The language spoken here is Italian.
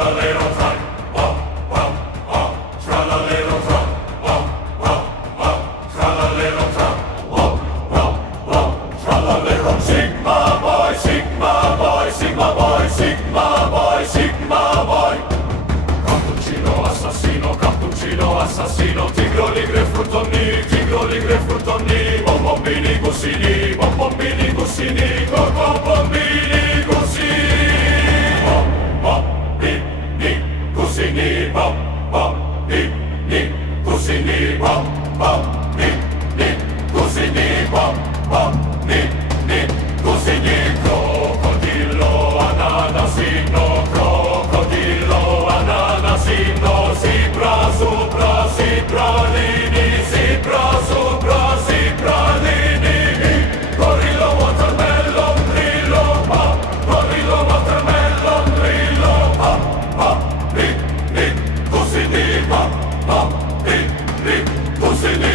Tra-la-lero, tra, oh, oh, oh, tra-la-lero, tra, oh, oh, oh, tra-la-lero, tra, oh, oh, oh, tra-la-lero. Sigma boy, Sigma boy, Sigma boy, Sigma boy, Sigma boy. Cappuccino assassino, tigro, ligre, fruttoni, bombombini, gussini, bombombini, gussini, bombini, gussini, bombini, gussini, bombini, gussini, bombini, gussini, bombini, gussini, crocodillo, ananasino, crocodillo, ananasino, zebra, supra, zebralini, zebra, supra, zebralini, gorillo, watermelon, grillo, gorillo, watermelon, grillo, gussini, gussini,